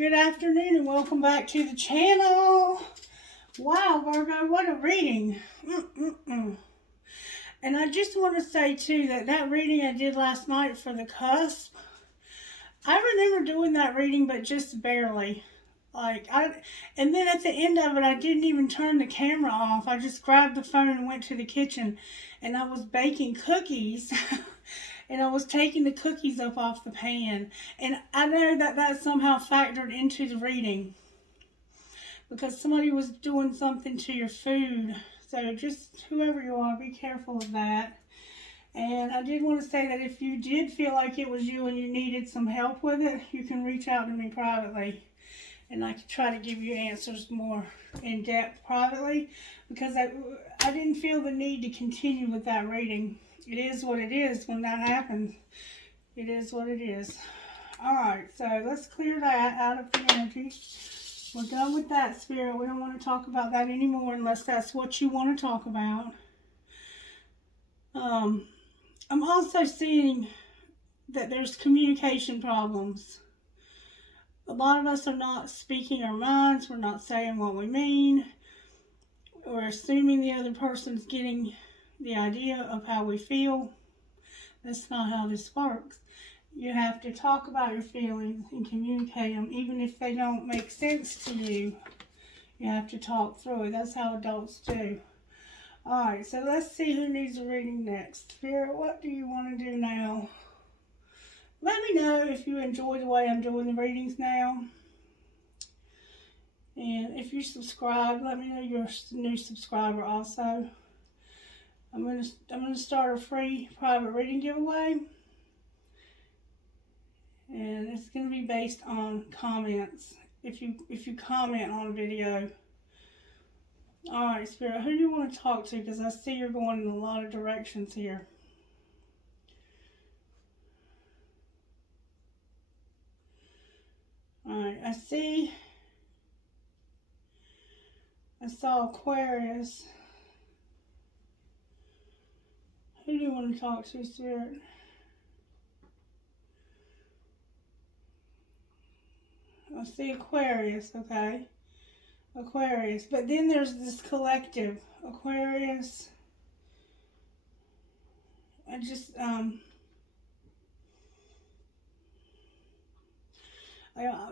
Good afternoon and welcome back to the channel. Wow, Virgo, what a reading. And I just want to say too that reading I did last night for the cusp, I remember doing that reading, but just barely. And then at the end of it, I didn't even turn the camera off. I just grabbed the phone and went to the kitchen, and I was baking cookies. And I was taking the cookies up off the pan. And I know that somehow factored into the reading, because somebody was doing something to your food. So just whoever you are, be careful of that. And I did want to say that if you did feel like it was you and you needed some help with it, you can reach out to me privately. And I could try to give you answers more in depth privately, because I didn't feel the need to continue with that reading. It is what it is when that happens. It is what it is. Alright, so let's clear that out of the energy. We're done with that, Spirit. We don't want to talk about that anymore unless that's what you want to talk about. I'm also seeing that there's communication problems. A lot of us are not speaking our minds. We're not saying what we mean. We're assuming the other person's getting the idea of how we feel. That's not how this works. You have to talk about your feelings and communicate them, even if they don't make sense to you. You have to talk through it. That's how adults do. Alright, so let's see who needs a reading next. Spirit, what do you want to do now? Let me know if you enjoy the way I'm doing the readings now. And if you subscribe, let me know you're a new subscriber also. I'm gonna start a free private reading giveaway, and it's gonna be based on comments. If you comment on a video. All right, Spirit, who do you want to talk to? Because I see you're going in a lot of directions here. All right, I saw Aquarius. Who do you want to talk to, Spirit? I see Aquarius, okay. Aquarius. But then there's this collective. Aquarius.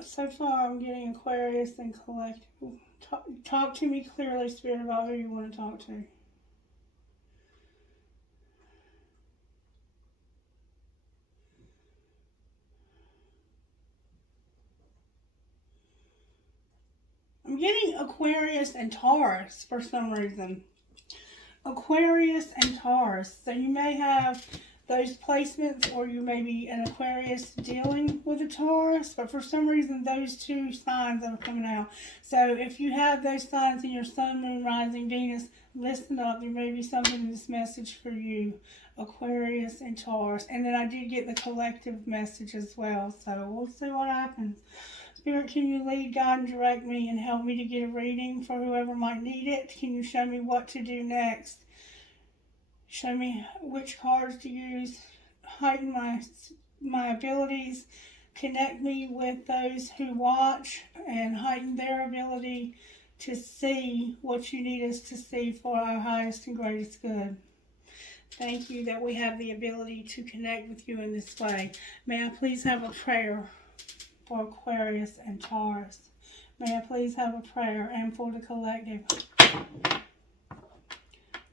So far I'm getting Aquarius and collective. Talk to me clearly, Spirit, about who you want to talk to. I'm getting Aquarius and Taurus for some reason. Aquarius and Taurus. So you may have those placements, or you may be an Aquarius dealing with a Taurus, but for some reason those two signs are coming out. So if you have those signs in your Sun, Moon, Rising, Venus, listen up. There may be something in this message for you. Aquarius and Taurus. And then I did get the collective message as well. So we'll see what happens. Spirit, can you lead, guide, and direct me and help me to get a reading for whoever might need it? Can you show me what to do next? Show me which cards to use. Heighten my abilities. Connect me with those who watch and heighten their ability to see what you need us to see for our highest and greatest good. Thank you that we have the ability to connect with you in this way. May I please have a prayer for Aquarius and Taurus? May I please have a prayer and for the collective?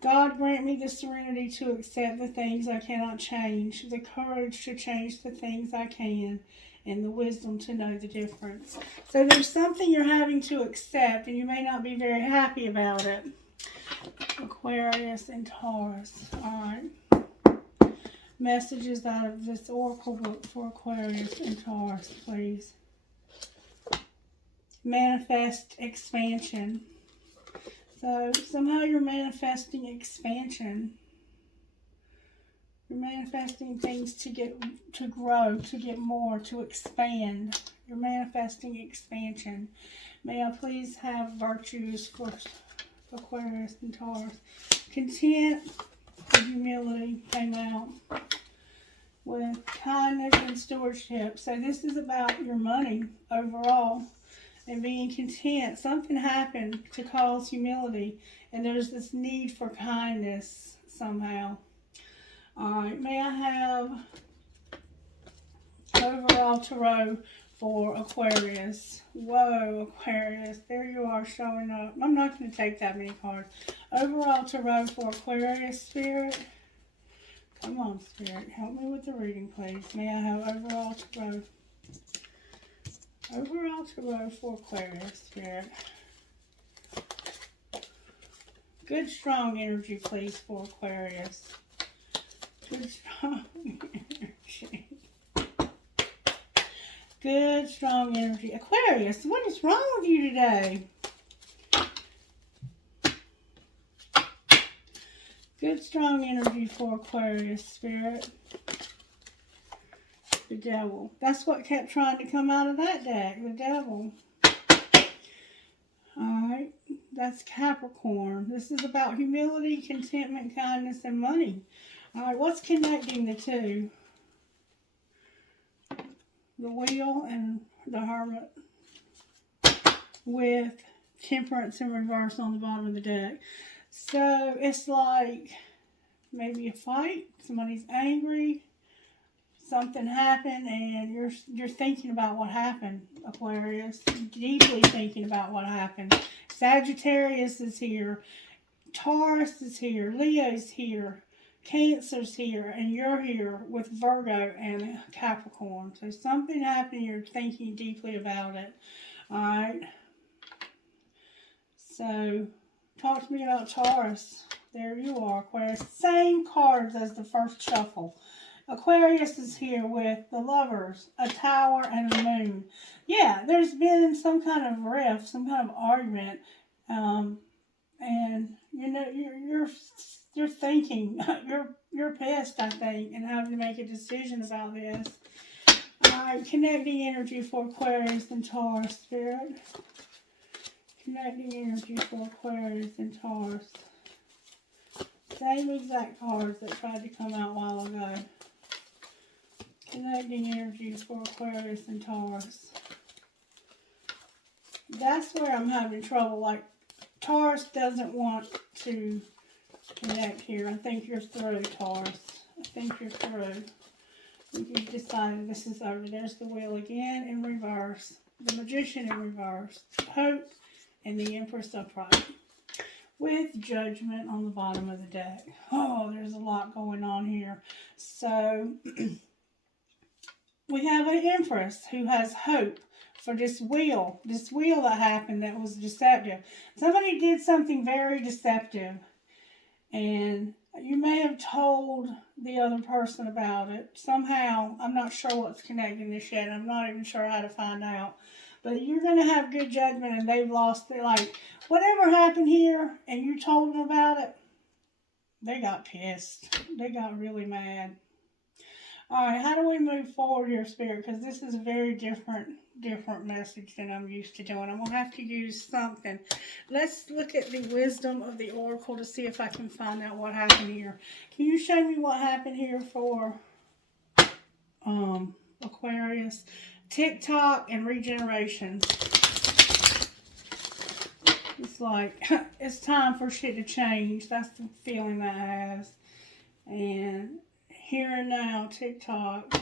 God, grant me the serenity to accept the things I cannot change, the courage to change the things I can, and the wisdom to know the difference. So there's something you're having to accept, and you may not be very happy about it. Aquarius and Taurus. All right. Messages out of this oracle book for Aquarius and Taurus, please. Manifest expansion. So somehow you're manifesting expansion. You're manifesting things to grow, to get more, to expand. You're manifesting expansion. May I please have virtues for Aquarius and Taurus? Content and humility came out. with kindness and stewardship. So this is about your money overall and being content. Something happened to cause humility, and there's this need for kindness somehow. All right, may I have overall tarot for Aquarius? Whoa, Aquarius, there you are showing up. I'm not going to take that many cards. Overall tarot for Aquarius, Spirit. Come on, Spirit, help me with the reading, please. May I have overall tarot? Overall tarot for Aquarius, Spirit. Good, strong energy, please, for Aquarius. Good, strong energy. Good, strong energy. Aquarius, what is wrong with you today? Good, strong energy for Aquarius, Spirit. The Devil. That's what kept trying to come out of that deck, the Devil. Alright, that's Capricorn. This is about humility, contentment, kindness, and money. Alright, what's connecting the two? The Wheel and the Hermit with Temperance in reverse on the bottom of the deck. So it's like maybe a fight, somebody's angry, something happened, and you're thinking about what happened, Aquarius. Deeply thinking about what happened. Sagittarius is here, Taurus is here, Leo's here, Cancer's here, and you're here with Virgo and Capricorn. So something happened, you're thinking deeply about it. Alright. So, talk to me about Taurus. There you are, Aquarius. Same cards as the first shuffle. Aquarius is here with the Lovers, a Tower, and a Moon. Yeah, there's been some kind of rift, some kind of argument. And, you know, you're thinking, you're pissed, I think, and having to make a decision about this. Alright, connecting energy for Aquarius and Taurus, Spirit. Connecting energy for Aquarius and Taurus. Same exact cards that tried to come out a while ago. Connecting energy for Aquarius and Taurus. That's where I'm having trouble. Like, Taurus doesn't want to connect here. I think you're through, Taurus. I think you're through. You've decided this is over. There's the Wheel again in reverse. The Magician in reverse. Hope and the Empress upright. With Judgment on the bottom of the deck. Oh, there's a lot going on here. So, we have an Empress who has hope for this wheel that happened that was deceptive. Somebody did something very deceptive, and you may have told the other person about it. Somehow, I'm not sure what's connecting this yet. I'm not even sure how to find out. But you're going to have good judgment, and they've lost it. Like, whatever happened here, and you told them about it, they got pissed. They got really mad. Alright, how do we move forward here, Spirit? Because this is a very different message than I'm used to doing. I'm going to have to use something. Let's look at the wisdom of the Oracle to see if I can find out what happened here. Can you show me what happened here for Aquarius? TikTok and regeneration. It's like, it's time for shit to change. That's the feeling that has. And here and now, TikTok.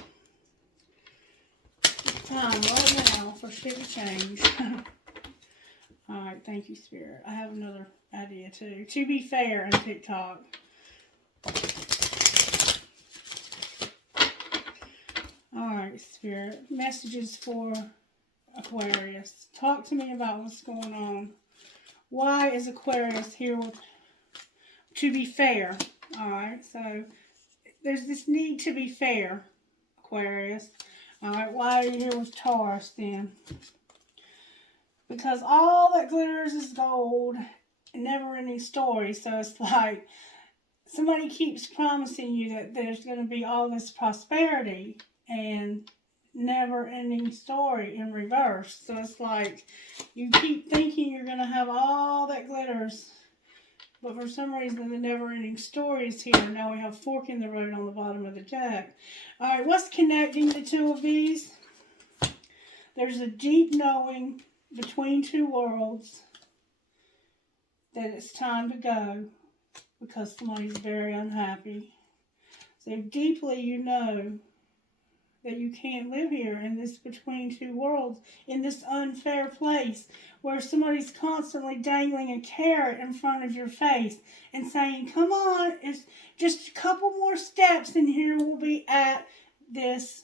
It's time right now for shit to change. Alright, thank you, Spirit. I have another idea too. To be fair in TikTok. Alright, Spirit. Messages for Aquarius. Talk to me about what's going on. Why is Aquarius here with to be fair? Alright, so there's this need to be fair, Aquarius. Alright, why are you here with Taurus then? Because all that glitters is gold, never ending story. So it's like somebody keeps promising you that there's going to be all this prosperity and never ending story in reverse. So it's like you keep thinking you're going to have all that glitters, But for some reason, the never-ending story is here. Now we have fork in the road on the bottom of the deck. All right, what's connecting the two of these? There's a deep knowing between two worlds that it's time to go because somebody's very unhappy. So deeply you know that you can't live here in this between two worlds, in this unfair place where somebody's constantly dangling a carrot in front of your face and saying, come on, it's just a couple more steps and here we'll be at this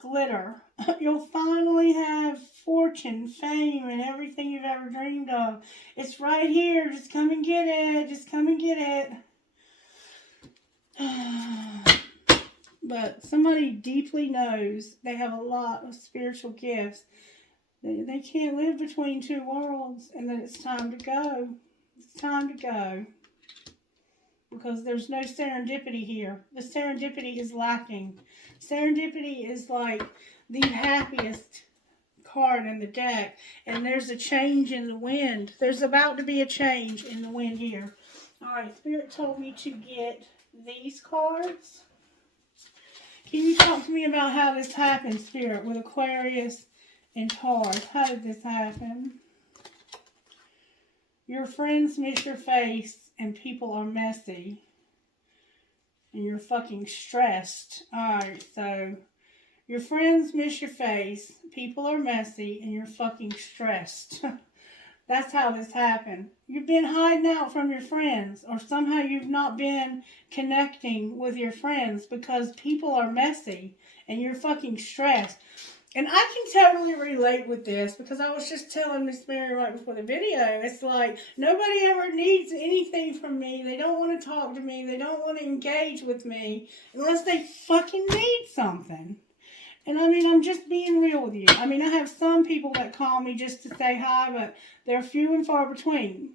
glitter. You'll finally have fortune, fame, and everything you've ever dreamed of. It's right here. Just come and get it. Just come and get it. But somebody deeply knows they have a lot of spiritual gifts. They can't live between two worlds and that it's time to go. It's time to go. Because there's no serendipity here. The serendipity is lacking. Serendipity is like the happiest card in the deck. And there's a change in the wind. There's about to be a change in the wind here. Alright, Spirit told me to get these cards. Can you talk to me about how this happened, Spirit, with Aquarius and Taurus? How did this happen? Your friends miss your face and people are messy. And you're fucking stressed. Alright, so your friends miss your face, people are messy, and you're fucking stressed. That's how this happened. You've been hiding out from your friends, or somehow you've not been connecting with your friends because people are messy and you're fucking stressed. And I can totally relate with this because I was just telling Miss Mary right before the video, it's like nobody ever needs anything from me. They don't want to talk to me. They don't want to engage with me unless they fucking need something. And I mean, I'm just being real with you. I mean, I have some people that call me just to say hi, but they're few and far between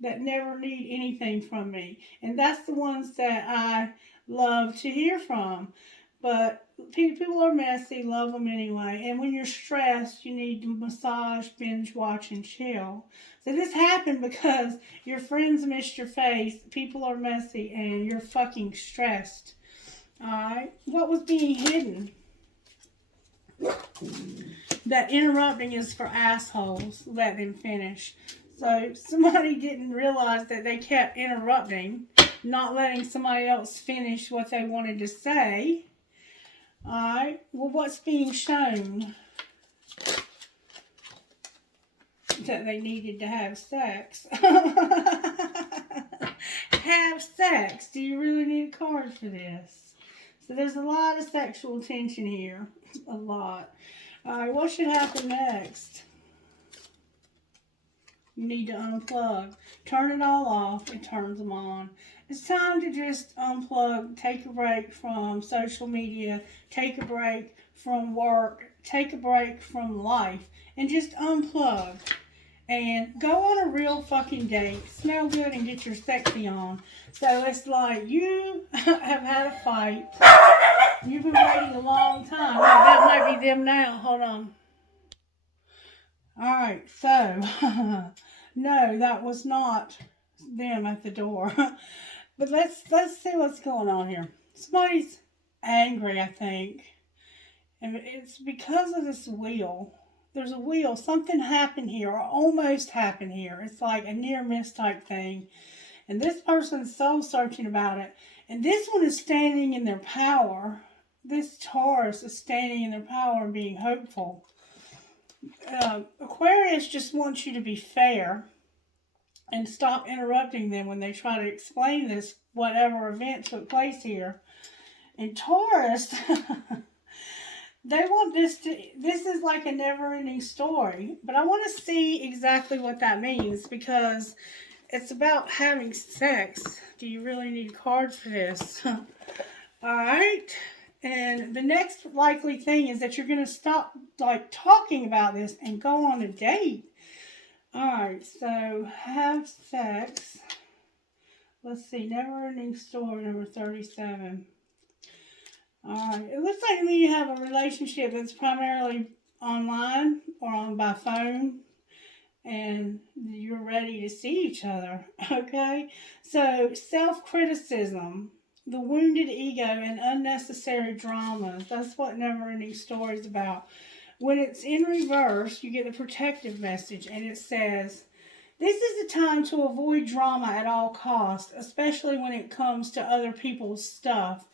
that never need anything from me. And that's the ones that I love to hear from. But people are messy, love them anyway. And when you're stressed, you need to massage, binge, watch, and chill. So this happened because your friends missed your face, people are messy, and you're fucking stressed. Alright? What was being hidden? That interrupting is for assholes. Let them finish. So somebody didn't realize that they kept interrupting, not letting somebody else finish what they wanted to say. Alright, well, what's being shown? That they needed to have sex. Have sex. Do you really need a card for this? So there's a lot of sexual tension here. A lot. Alright, what should happen next? You need to unplug. Turn it all off. It turns them on. It's time to just unplug, take a break from social media, take a break from work, take a break from life, and just unplug. And go on a real fucking date. Smell good and get your sexy on. So it's like you have had a fight. You've been waiting a long time. Oh, that might be them now. Hold on. Alright, so no, that was not them at the door. But let's see what's going on here. Somebody's angry, I think. And it's because of this wheel. There's a wheel. Something happened here, or almost happened here. It's like a near miss type thing. And this person's soul searching about it. And this one is standing in their power. This Taurus is standing in their power and being hopeful. Aquarius just wants you to be fair and stop interrupting them when they try to explain this, whatever event took place here. And Taurus, they want this is like a never-ending story. But I want to see exactly what that means because it's about having sex. Do you really need cards for this? Alright. And the next likely thing is that you're going to stop like talking about this and go on a date. Alright, so have sex. Let's see, never-ending story number 37. Alright, it looks like to me you have a relationship that's primarily online or by phone. and you're ready to see each other, okay? So, self-criticism, the wounded ego, and unnecessary dramas. That's what Never-Ending Story is about. When it's in reverse, you get the protective message, and it says, this is a time to avoid drama at all costs, especially when it comes to other people's stuff.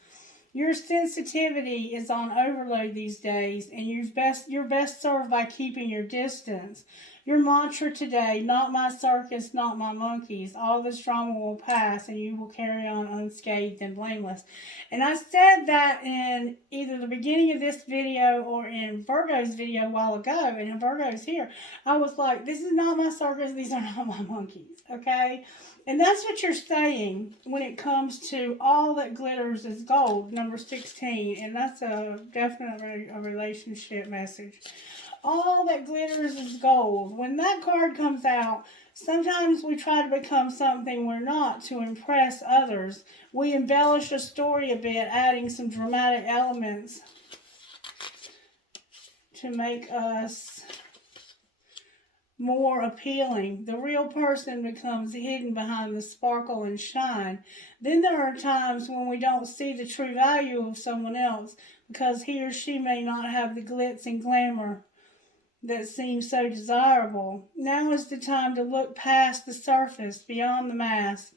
Your sensitivity is on overload these days, and you're best served by keeping your distance. Your mantra today, not my circus, not my monkeys. All this drama will pass, and you will carry on unscathed and blameless. And I said that in either the beginning of this video or in Virgo's video a while ago, and in Virgo's here. I was like, this is not my circus, these are not my monkeys, okay? And that's what you're saying when it comes to all that glitters is gold, number 16. And that's definitely a relationship message. All that glitters is gold. When that card comes out, sometimes we try to become something we're not to impress others. We embellish a story a bit, adding some dramatic elements to make us more appealing. The real person becomes hidden behind the sparkle and shine. Then there are times when we don't see the true value of someone else because he or she may not have the glitz and glamour that seems so desirable. Now is the time to look past the surface, beyond the mask,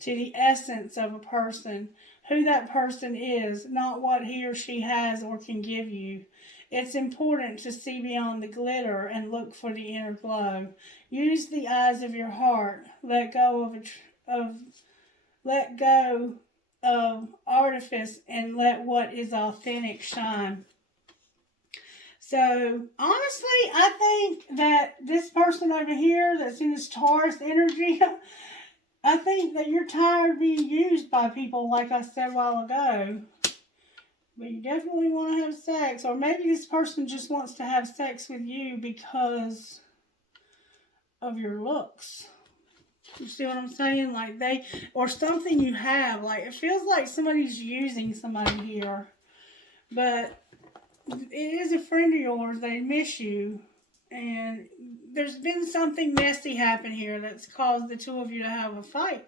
to the essence of a person, who that person is, not what he or she has or can give you. It's important to see beyond the glitter and look for the inner glow. Use the eyes of your heart. Let go of artifice and let what is authentic shine. So, honestly, I think that this person over here that's in this Taurus energy, I think that you're tired of being used by people, like I said a while ago. But you definitely want to have sex. Or maybe this person just wants to have sex with you because of your looks. You see what I'm saying? Like or something you have. Like, it feels like somebody's using somebody here. But it is a friend of yours. They miss you. And there's been something messy happen here that's caused the two of you to have a fight.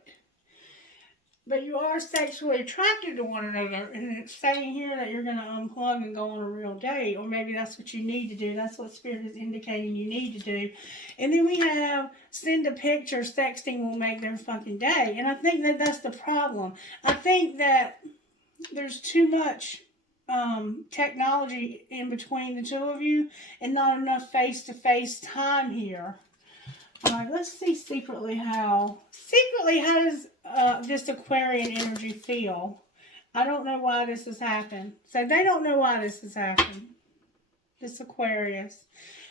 But you are sexually attracted to one another, and it's saying here that you're going to unplug and go on a real date, or maybe that's what you need to do. That's what Spirit is indicating you need to do. And then we have send a picture, sexting will make their fucking day. And I think that that's the problem. I think that there's too much technology in between the two of you and not enough face-to-face time here. Alright, let's see secretly how does this Aquarian energy feel? I don't know why this has happened. So they don't know why this has happened. This Aquarius.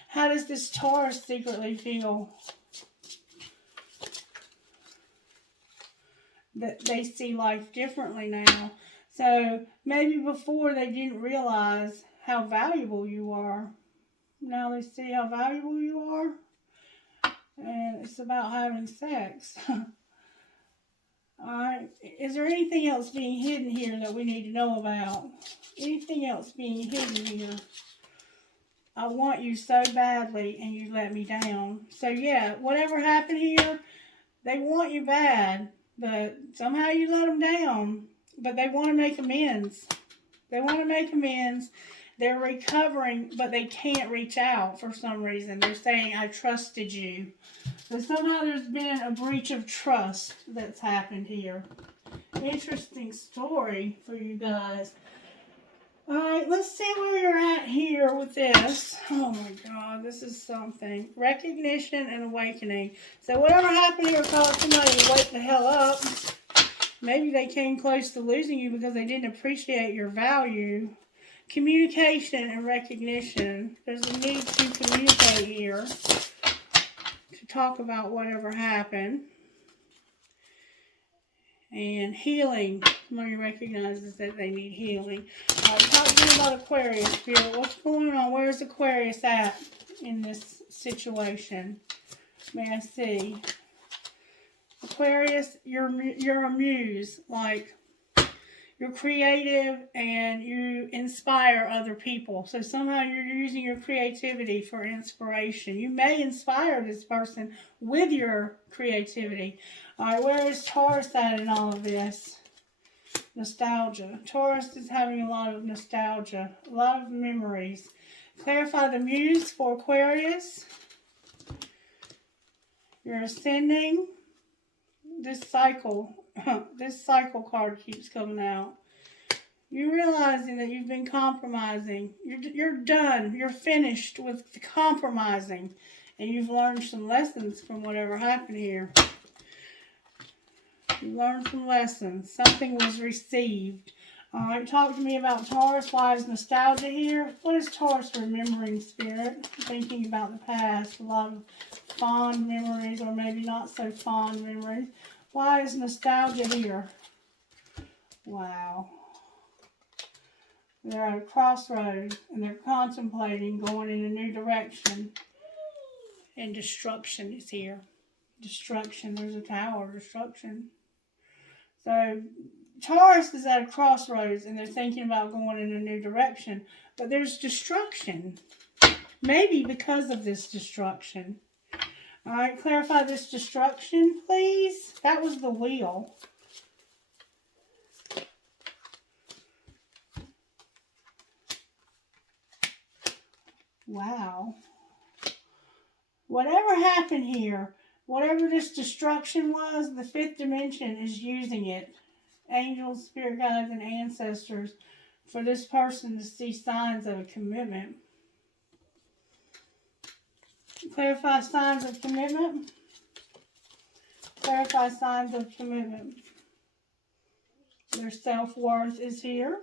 How does this Taurus secretly feel? That they see life differently now. So maybe before they didn't realize how valuable you are. Now they see how valuable you are. And it's about having sex. Alright. Is there anything else being hidden here that we need to know about? Anything else being hidden here? I want you so badly and you let me down. So yeah, whatever happened here, they want you bad. But somehow you let them down. But they want to make amends. They want to make amends. They're recovering, but they can't reach out for some reason. They're saying, I trusted you. So somehow there's been a breach of trust that's happened here. Interesting story for you guys. Alright, let's see where you're at here with this. Oh my God, this is something. Recognition and awakening. So whatever happened here caused somebody to wake the hell up. Maybe they came close to losing you because they didn't appreciate your value. Communication and recognition. There's a need to communicate here. To talk about whatever happened. And healing. Somebody recognizes that they need healing. Alright, talk to me about Aquarius, Spirit. What's going on? Where's Aquarius at in this situation? May I see? Aquarius, you're a muse. Like, you're creative and you inspire other people. So somehow you're using your creativity for inspiration. You may inspire this person with your creativity. All right, where is Taurus at in all of this? Nostalgia. Taurus is having a lot of nostalgia, a lot of memories. Clarify the muse for Aquarius. You're ascending. This cycle card keeps coming out. You're realizing that you've been compromising. You're done. You're finished with the compromising. And you've learned some lessons from whatever happened here. You learned some lessons. Something was received. All right, talk to me about Taurus. Why is nostalgia here? What is Taurus remembering, Spirit? Thinking about the past. A lot of fond memories, or maybe not so fond memories. Why is nostalgia here? Wow. They're at a crossroads, and they're contemplating going in a new direction. And destruction is here. Destruction. There's a tower. Destruction. So Taurus is at a crossroads and they're thinking about going in a new direction. But there's destruction. Maybe because of this destruction. All right, clarify this destruction, please. That was the wheel. Wow. Whatever happened here, whatever this destruction was, the fifth dimension is using it. Angels, spirit guides, and ancestors for this person to see signs of a commitment. Clarify signs of commitment. Clarify signs of commitment. Their self-worth is here.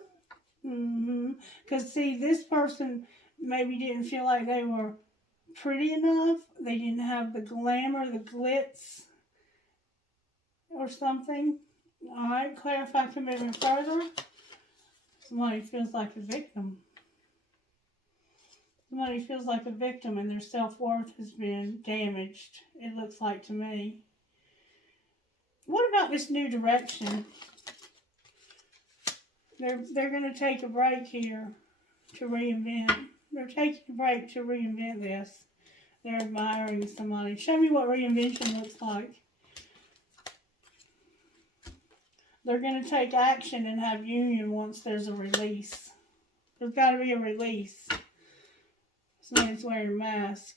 Because, see, this person maybe didn't feel like they were pretty enough. They didn't have the glamour, the glitz, or something. Alright, clarify commitment further. Somebody feels like a victim. Somebody feels like a victim and their self-worth has been damaged, it looks like to me. What about this new direction? They're going to take a break here to reinvent. They're taking a break to reinvent this. They're admiring somebody. Show me what reinvention looks like. They're going to take action and have union once there's a release. There's got to be a release. Somebody's wearing a mask.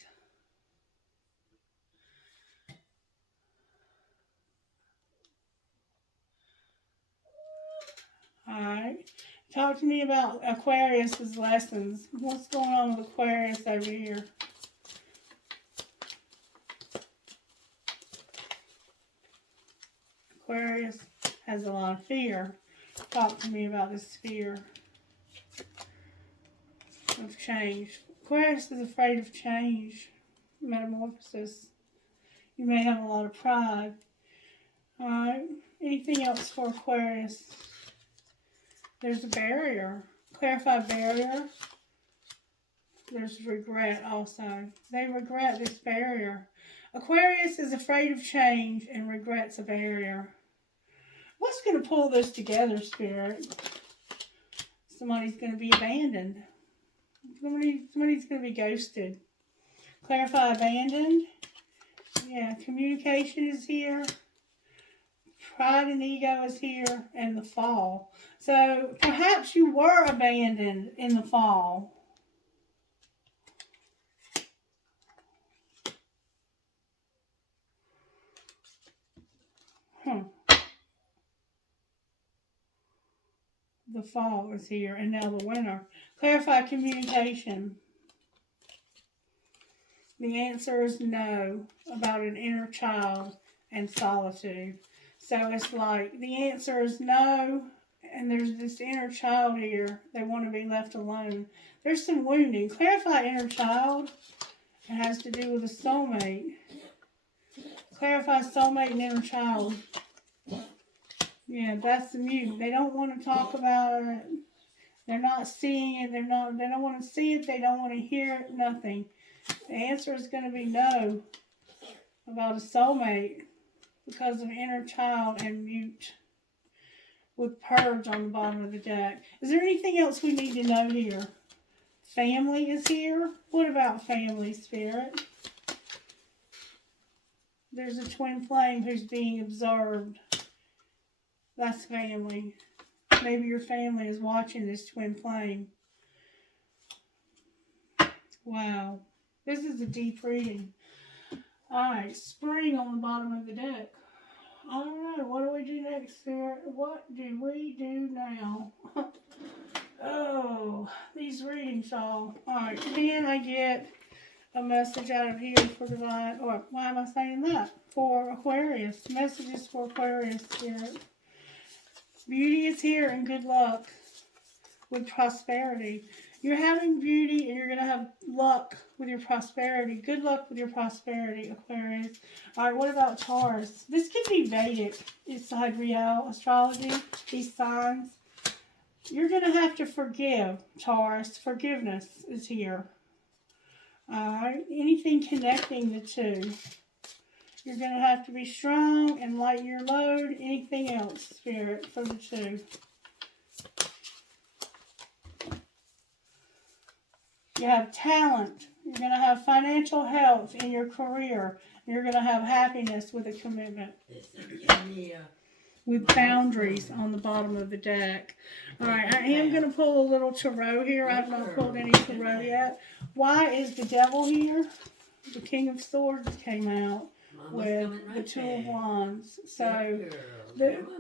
Alright. Talk to me about Aquarius's lessons. What's going on with Aquarius over here? Aquarius has a lot of fear. Talk to me about this fear of change. Aquarius is afraid of change, metamorphosis. You may have a lot of pride. Alright, anything else for Aquarius? There's a barrier. Clarify barrier. There's regret also. They regret this barrier. Aquarius is afraid of change and regrets a barrier. What's going to pull this together, Spirit? Somebody's going to be abandoned. Somebody's going to be ghosted. Clarify abandoned. Yeah, communication is here. Pride and ego is here. And the fall. So perhaps you were abandoned in the fall. The fall is here, and now the winter. Clarify communication. The answer is no, about an inner child and solitude. So it's like, the answer is no, and there's this inner child here. They want to be left alone. There's some wounding. Clarify inner child. It has to do with a soulmate. Clarify soulmate and inner child. Yeah, that's the mute. They don't want to talk about it. They're not seeing it. They don't want to see it. They don't want to hear it. Nothing. The answer is going to be no about a soulmate because of inner child and mute. with purge on the bottom of the deck. Is there anything else we need to know here? Family is here. What about family, Spirit? There's a twin flame who's being observed. That's family. Maybe your family is watching this twin flame. Wow. This is a deep reading. Alright, spring on the bottom of the deck. I don't know. What do we do next, Spirit? What do we do now? Oh, these readings, y'all. Alright, can I get a message out of here for divine, or why am I saying that? For Aquarius. Messages for Aquarius, Spirit. Beauty is here and good luck with prosperity. You're having beauty and you're going to have luck with your prosperity. Good luck with your prosperity, Aquarius. Alright, what about Taurus? This could be Vedic inside real astrology, these signs. You're going to have to forgive, Taurus. Forgiveness is here. Alright, anything connecting the two. You're going to have to be strong and lighten your load. Anything else, Spirit, for the two. You have talent. You're going to have financial health in your career. You're going to have happiness with a commitment. With boundaries on the bottom of the deck. Alright, I am going to pull a little tarot here. I have not pulled any tarot yet. Why is the devil here? The King of Swords came out with the Two of Wands. So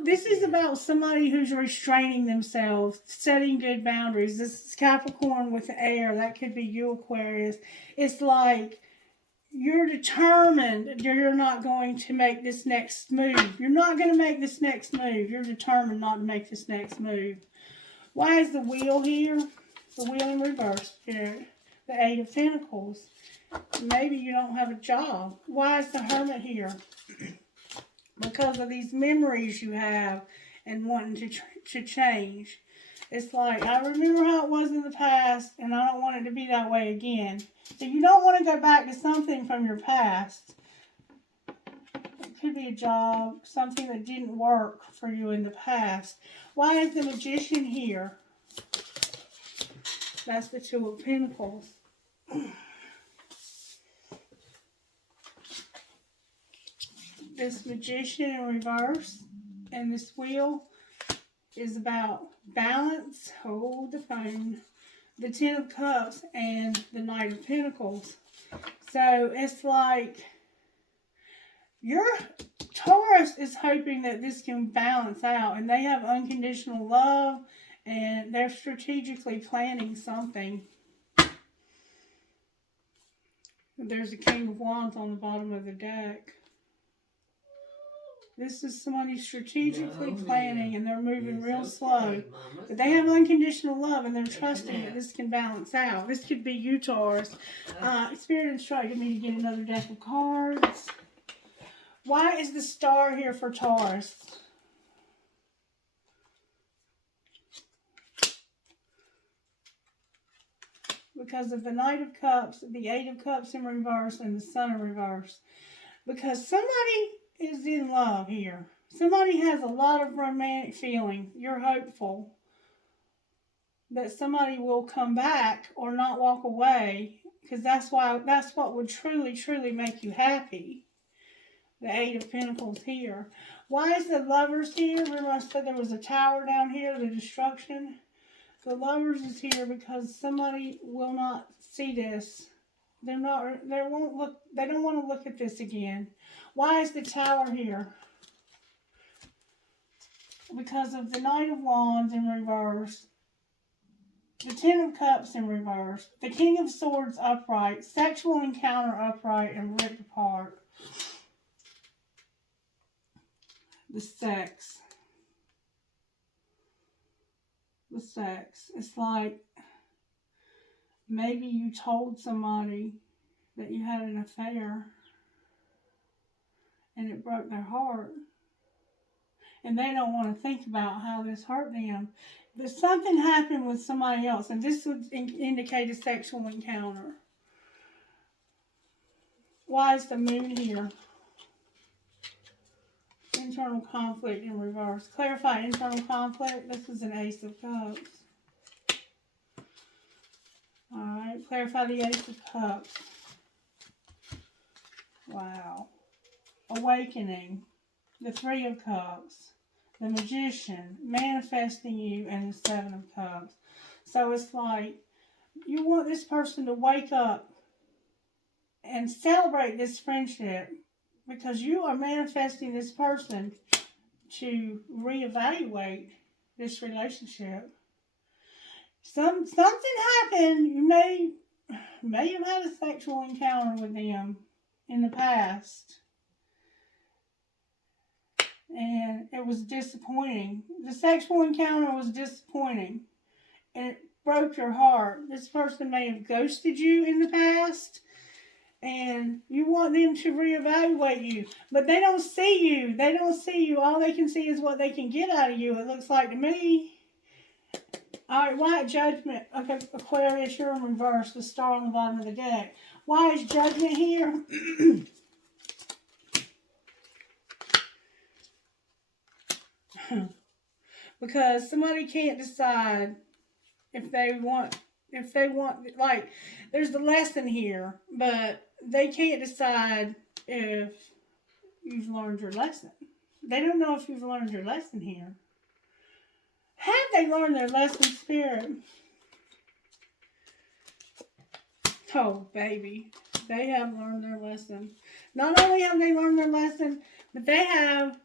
this is about somebody who's restraining themselves, setting good boundaries. This is Capricorn with the air. That could be you, Aquarius. It's like you're determined you're not going to make this next move. You're not going to make this next move. You're determined not to make this next move. Why is the Wheel here? The Wheel in reverse here. The Eight of Pentacles. Maybe you don't have a job. Why is the Hermit here? Because of these memories you have and wanting to change. It's like, I remember how it was in the past and I don't want it to be that way again. So you don't want to go back to something from your past. It could be a job, something that didn't work for you in the past. Why is the Magician here? That's the Two of Pentacles. This Magician in reverse and this Wheel is about balance. Hold the phone. The Ten of Cups and the Knight of Pentacles. So it's like your Taurus is hoping that this can balance out, and they have unconditional love and they're strategically planning something. There's a King of Wands on the bottom of the deck. This is somebody strategically planning and they're moving real slow. But they have unconditional love and they're trusting that this can balance out. This could be you, Taurus. Spirit instructed me to get another deck of cards. Why is the Star here for Taurus? Because of the Knight of Cups, the Eight of Cups in reverse, and the Sun in reverse. Because somebody is in love here. Somebody has a lot of romantic feeling. You're hopeful that somebody will come back or not walk away, because that's what would truly, truly make you happy. The Eight of Pentacles here. Why is the Lovers here? Remember I said there was a tower down here, the destruction. The Lovers is here because somebody will not see this. They don't want to look at this again. Why is the Tower here? Because of the Knight of Wands in reverse, the Ten of Cups in reverse, the King of Swords upright, sexual encounter upright and ripped apart. The sex. The sex. It's like maybe you told somebody that you had an affair and it broke their heart. And they don't want to think about how this hurt them. But something happened with somebody else, and this would indicate a sexual encounter. Why is the Moon here? internal conflict in reverse. Clarify internal conflict. This is an Ace of Cups. Alright, clarify the Ace of Cups. Wow. Awakening. The Three of Cups. The Magician. Manifesting you, and the Seven of Cups. So it's like, you want this person to wake up and celebrate this friendship, because you are manifesting this person to reevaluate this relationship. Something happened. You may have had a sexual encounter with them in the past, and it was disappointing. The sexual encounter was disappointing, and it broke your heart. This person may have ghosted you in the past, and you want them to reevaluate you, but they don't see you. They don't see you. All they can see is what they can get out of you, it looks like to me. Alright, White Judgment. Okay, Aquarius, you're in reverse. The star on the bottom of the deck. Why is Judgment here? Because somebody can't decide if they want, like, there's the lesson here, but they can't decide if you've learned your lesson. They don't know if you've learned your lesson here. Have they learned their lesson, Spirit? Oh, baby. They have learned their lesson. Not only have they learned their lesson, but they have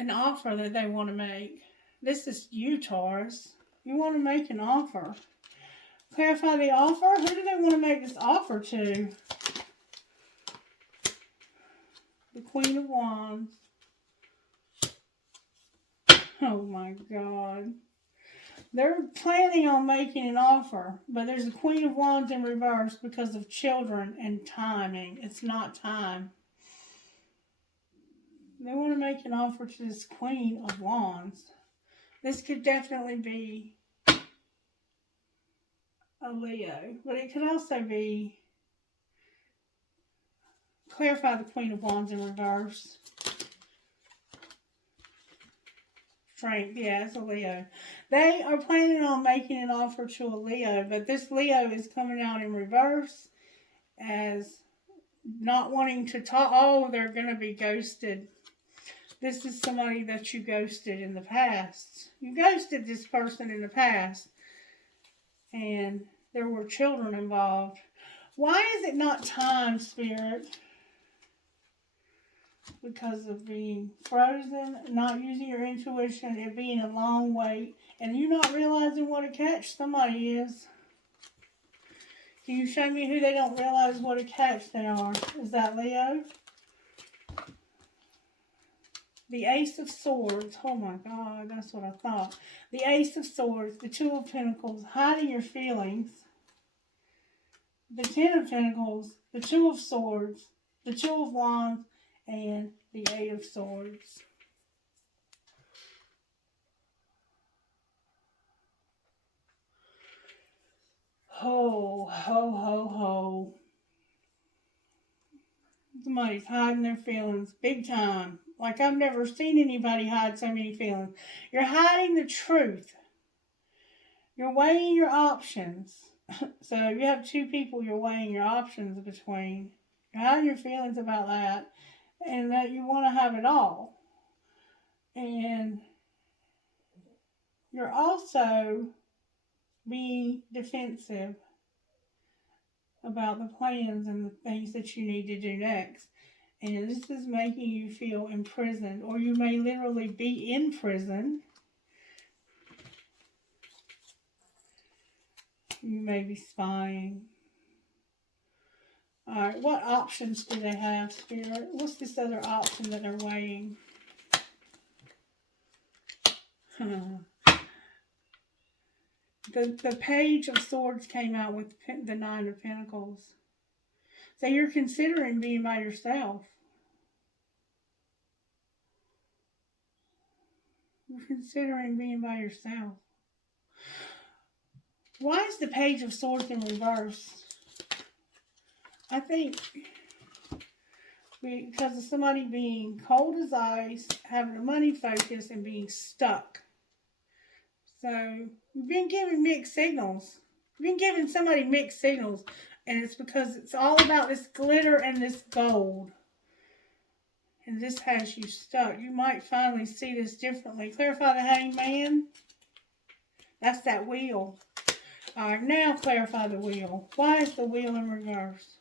an offer that they want to make. This is you, Taurus. You want to make an offer. Clarify the offer. Who do they want to make this offer to? The Queen of Wands. Oh my God. They're planning on making an offer, but there's a Queen of Wands in reverse because of children and timing. It's not time. They want to make an offer to this Queen of Wands. This could definitely be a Leo, but it could also be, clarify the Queen of Wands in reverse. Strength, yeah, it's a Leo. They are planning on making an offer to a Leo, but this Leo is coming out in reverse as not wanting to talk. Oh, they're going to be ghosted. This is somebody that you ghosted in the past. You ghosted this person in the past, and there were children involved. Why is it not time, Spirit? Because of being frozen, not using your intuition, it being a long wait, and you not realizing what a catch somebody is. Can you show me who they don't realize what a catch they are? Is that Leo? The Ace of Swords. Oh my God, that's what I thought. The Ace of Swords, the Two of Pentacles, hiding your feelings. The Ten of Pentacles, the Two of Swords, the Two of Wands, and the Eight of Swords. Ho, ho, ho, ho. Somebody's hiding their feelings big time. Like I've never seen anybody hide so many feelings. You're hiding the truth. You're weighing your options. So you have two people you're weighing your options between. You're hiding your feelings about that. And that you want to have it all. And you're also being defensive about the plans and the things that you need to do next. And this is making you feel imprisoned, or you may literally be in prison. You may be spying. Alright, what options do they have, Spirit? What's this other option that they're weighing? The Page of Swords came out with the Nine of Pentacles. So you're considering being by yourself. You're considering being by yourself. Why is the Page of Swords in reverse? I think because of somebody being cold as ice, having a money focus, and being stuck. So you've been giving mixed signals. You've been giving somebody mixed signals, and it's because it's all about this glitter and this gold. And this has you stuck. You might finally see this differently. Clarify the hangman. That's that wheel. Alright, now clarify the wheel. Why is the wheel in reverse?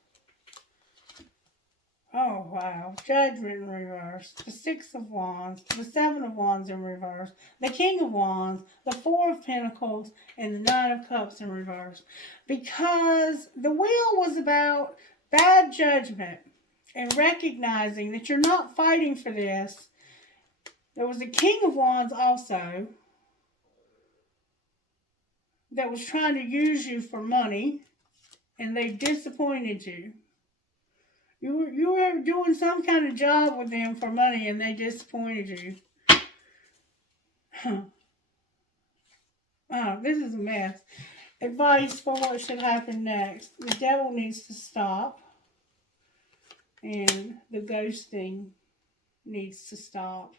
Oh, wow. Judgment in reverse. The 6 of Wands. The 7 of Wands in reverse. The King of Wands. The 4 of Pentacles. And the 9 of Cups in reverse. Because the wheel was about bad judgment. And recognizing that you're not fighting for this. There was a King of Wands also. That was trying to use you for money. And they disappointed you. You were doing some kind of job with them for money and they disappointed you. Oh, this is a mess. Advice for what should happen next. The devil needs to stop. And the ghosting needs to stop.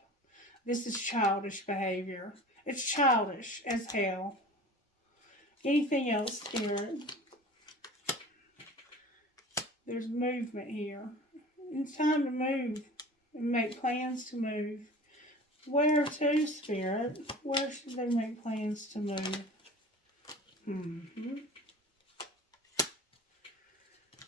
This is childish behavior. It's childish as hell. Anything else, Spirit? There's movement here. It's time to move and make plans to move. Where to, Spirit? Where should they make plans to move?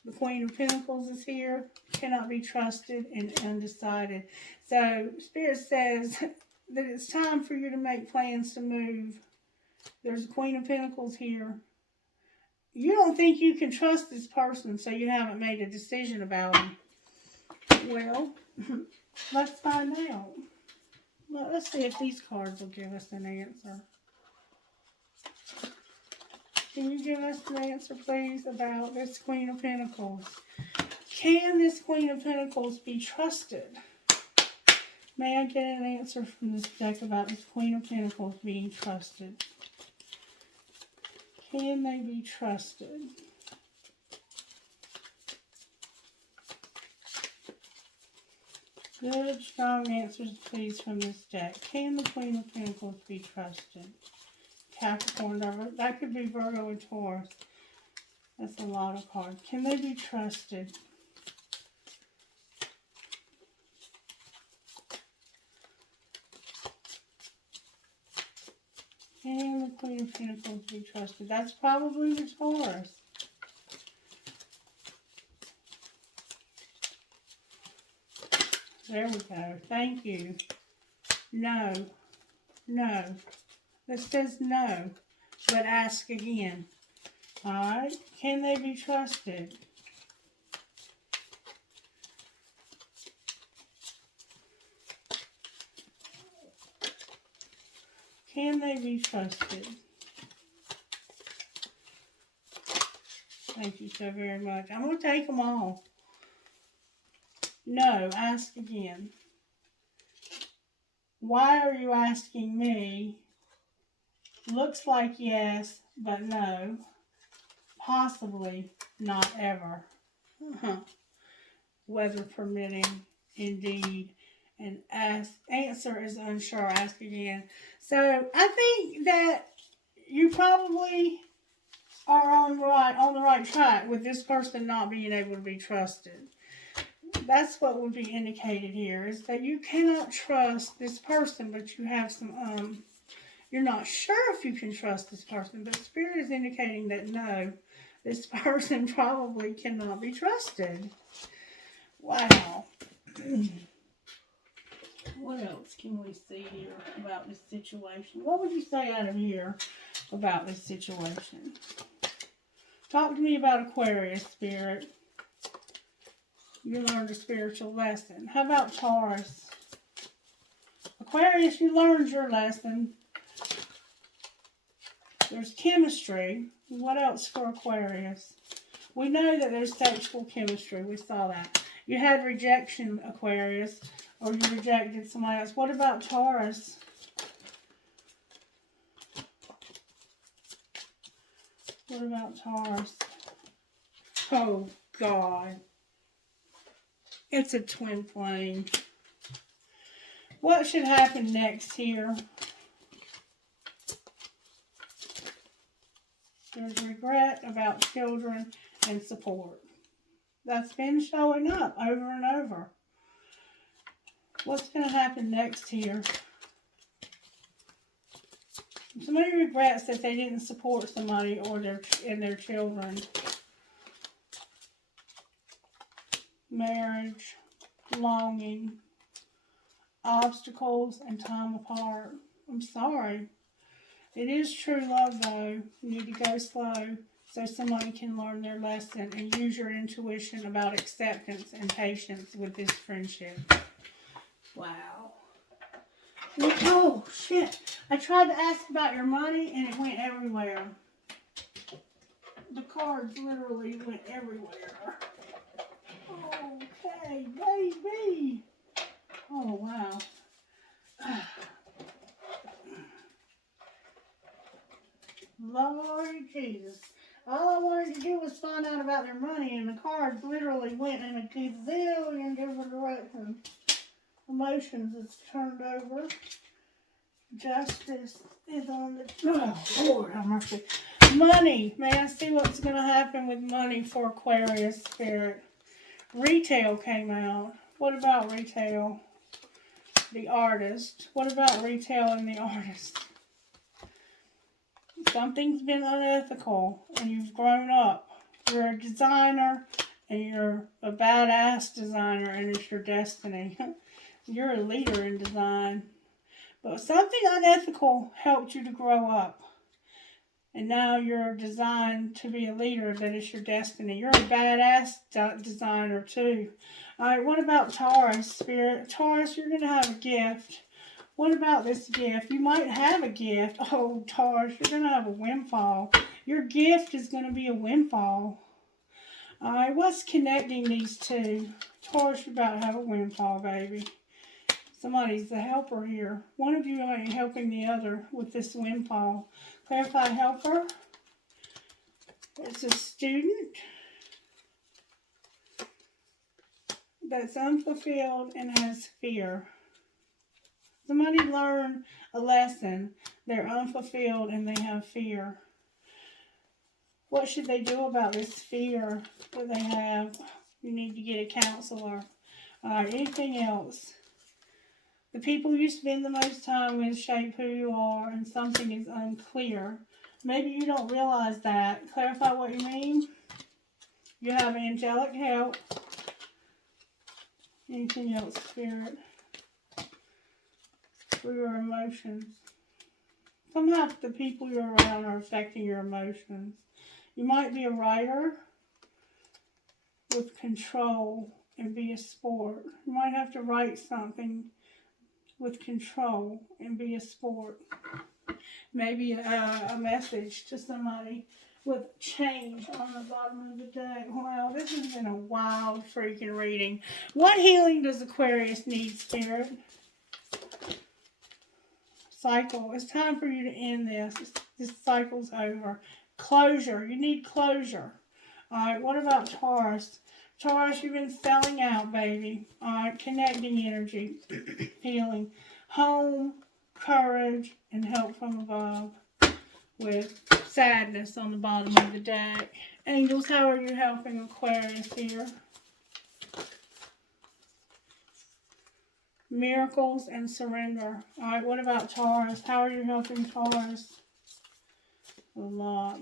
The Queen of Pentacles is here. Cannot be trusted and undecided. So, Spirit says that it's time for you to make plans to move. There's a Queen of Pentacles here. You don't think you can trust this person, so you haven't made a decision about him. Well, let's find out. Let's see if these cards will give us an answer. Can you give us an answer, please, about this Queen of Pentacles? Can this Queen of Pentacles be trusted? May I get an answer from this deck about this Queen of Pentacles being trusted? Can they be trusted? Good, strong answers, please, from this deck. Can the Queen of Pentacles be trusted? Capricorn, that could be Virgo and Taurus. That's a lot of cards. Can they be trusted? Can the Queen of Pentacles be trusted? That's probably the Taurus. There we go. Thank you. No. No. This says no, but ask again. Alright? Can they be trusted? Can they be trusted? Thank you so very much. I'm going to take them all. No, ask again. Why are you asking me? Looks like yes, but no. Possibly not ever. Weather permitting, indeed. And answer is unsure. Ask again. So I think that you probably are on the right track with this person not being able to be trusted. That's what would be indicated here, is that you cannot trust this person, but you have some you're not sure if you can trust this person, but Spirit is indicating that no, this person probably cannot be trusted. Wow. What else can we see here about this situation? What would you say out of here about this situation? Talk to me about Aquarius, Spirit. You learned a spiritual lesson. How about Taurus? Aquarius, you learned your lesson. There's chemistry. What else for Aquarius? We know that there's sexual chemistry. We saw that. You had rejection, Aquarius, or you rejected somebody else. What about Taurus? What about Taurus? Oh, God. It's a twin flame. What should happen next here? There's regret about children and support. That's been showing up over and over. What's going to happen next here? Somebody regrets that they didn't support somebody or their children. Marriage, longing, obstacles, and time apart. I'm sorry. It is true love, though. You need to go slow so somebody can learn their lesson and use your intuition about acceptance and patience with this friendship. Wow. Oh, shit. I tried to ask about your money and it went everywhere. The cards literally went everywhere. Okay, baby. Oh, wow. Lord Jesus. All I wanted to do was find out about their money, and the cards literally went in a gazillion different directions. Emotions is turned over. Justice is on the... Oh, Lord have mercy. Money. May I see what's going to happen with money for Aquarius Spirit? Retail came out. What about retail? The artist. What about retail and the artist? Something's been unethical and you've grown up. You're a designer and you're a badass designer and it's your destiny. You're a leader in design. But something unethical helped you to grow up. And now you're designed to be a leader that is your destiny. You're a badass designer too. Alright, what about Taurus, Spirit? Taurus, you're going to have a gift. What about this gift? You might have a gift. Oh, Taurus, you're going to have a windfall. Your gift is going to be a windfall. Alright, what's connecting these two? Taurus, you're about to have a windfall, baby. Somebody's the helper here. One of you ain't helping the other with this windfall. Clarify helper. It's a student that's unfulfilled and has fear. Somebody learned a lesson. They're unfulfilled and they have fear. What should they do about this fear that they have? You need to get a counselor. Anything else? The people you spend the most time with shape who you are, and something is unclear. Maybe you don't realize that. Clarify what you mean. You have angelic help. Anything else, Spirit? For your emotions. Somehow the people you're around are affecting your emotions. You might be a writer with control and be a sport. You might have to write something with control and be a sport. Maybe a message to somebody with change on the bottom of the deck. Wow, this has been a wild freaking reading. What healing does Aquarius need, Spirit? Cycle. It's time for you to end this. This cycle's over. Closure. You need closure. Alright, what about Taurus? Taurus, you've been selling out, baby. Alright, connecting energy. Healing. Home, courage, and help from above. With sadness on the bottom of the deck. Angels, how are you helping Aquarius here? Miracles and surrender. Alright, what about Taurus? How are you helping Taurus? A lot.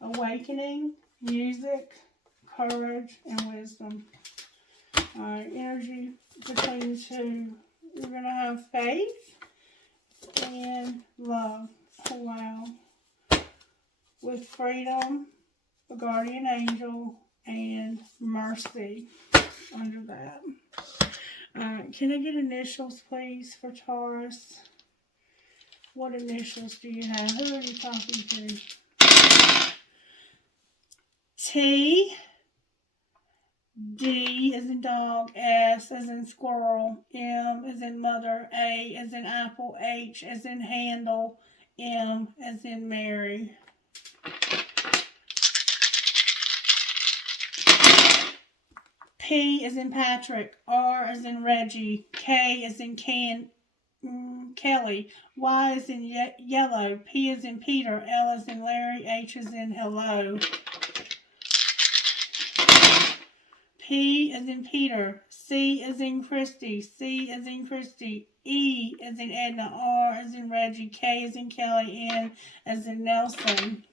Awakening, music, courage, and wisdom. Alright, energy between the two. You're going to have faith and love. Oh, wow. With freedom, a guardian angel, and mercy under that. Can I get initials, please, for Taurus? What initials do you have? Who are you talking to? T, D as in dog, S as in squirrel, M as in mother, A as in apple, H as in handle, M as in Mary. P as in Patrick, R as in Reggie, K as in Kelly, Y as in yellow, P as in Peter, L as in Larry, H as in hello. P as in Peter, C as in Christy, C as in Christy, E as in Edna, R as in Reggie, K as in Kelly, N as in Nelson.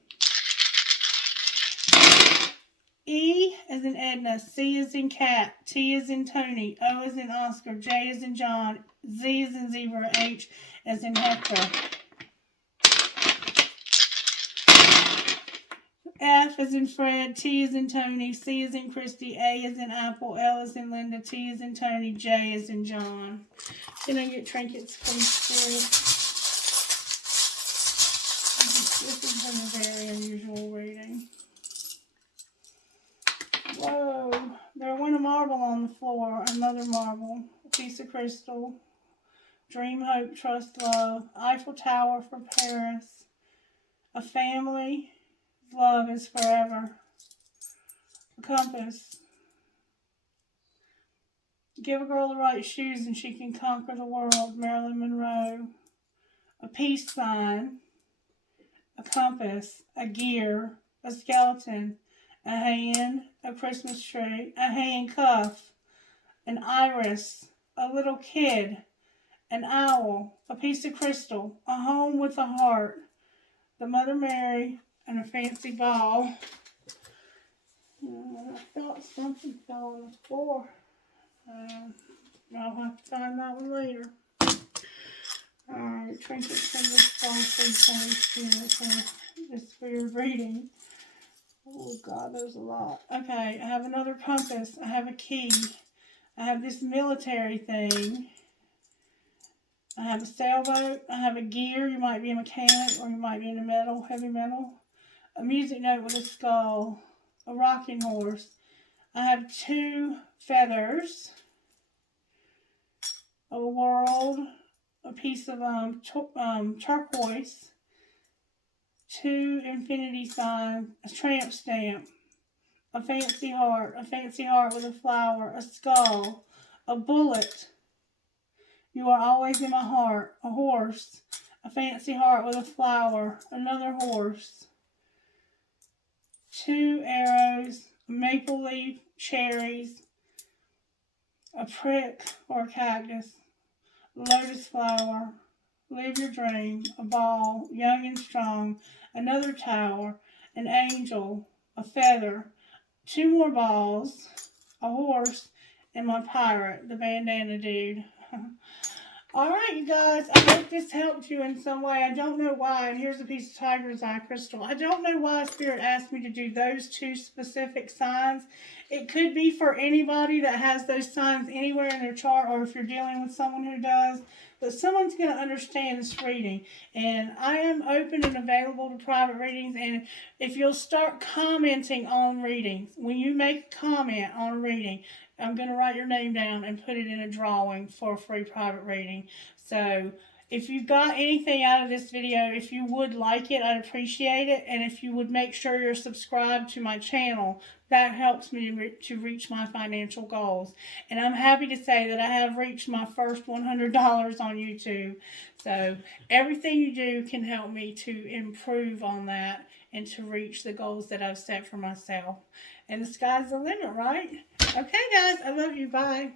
E as in Edna, C as in Cat, T as in Tony, O as in Oscar, J as in John, Z as in Zebra, H as in Hector. F as in Fred, T as in Tony, C as in Christy, A as in Apple, L as in Linda, T as in Tony, J as in John. Then I get trinkets from Spirit. This has been a very unusual reading. Whoa, there went a marble on the floor, another marble, a piece of crystal, dream, hope, trust, love, Eiffel Tower for Paris, a family, love is forever, a compass, give a girl the right shoes and she can conquer the world, Marilyn Monroe, a peace sign, a compass, a gear, a skeleton, a hand, a Christmas tree, a handcuff, an iris, a little kid, an owl, a piece of crystal, a home with a heart, the Mother Mary, and a fancy ball. I thought something fell on the floor. I'll have to find that one later. Alright, trinkets from the Spirit for this weird reading. Oh God, there's a lot. Okay, I have another compass. I have a key. I have this military thing. I have a sailboat. I have a gear. You might be a mechanic or you might be into metal, heavy metal. A music note with a skull. A rocking horse. I have 2 feathers. A world. A piece of turquoise. 2 infinity signs, a tramp stamp, a fancy heart with a flower, a skull, a bullet, you are always in my heart, a horse, a fancy heart with a flower, another horse, 2 arrows, a maple leaf, cherries, a prick or a cactus, a lotus flower, live your dream, a ball, young and strong, another tower, an angel, a feather, 2 more balls, a horse, and my pirate, the bandana dude. Alright, you guys, I hope this helped you in some way. I don't know why, and here's a piece of tiger's eye crystal. I don't know why Spirit asked me to do those 2 specific signs. It could be for anybody that has those signs anywhere in their chart, or if you're dealing with someone who does. But someone's going to understand this reading. And I am open and available to private readings. And if you'll start commenting on readings, when you make a comment on a reading, I'm going to write your name down and put it in a drawing for a free private reading. So if you got anything out of this video, if you would like it, I'd appreciate it. And if you would make sure you're subscribed to my channel, that helps me to reach my financial goals. And I'm happy to say that I have reached my first $100 on YouTube. So everything you do can help me to improve on that and to reach the goals that I've set for myself. And the sky's the limit, right? Okay, guys, I love you. Bye.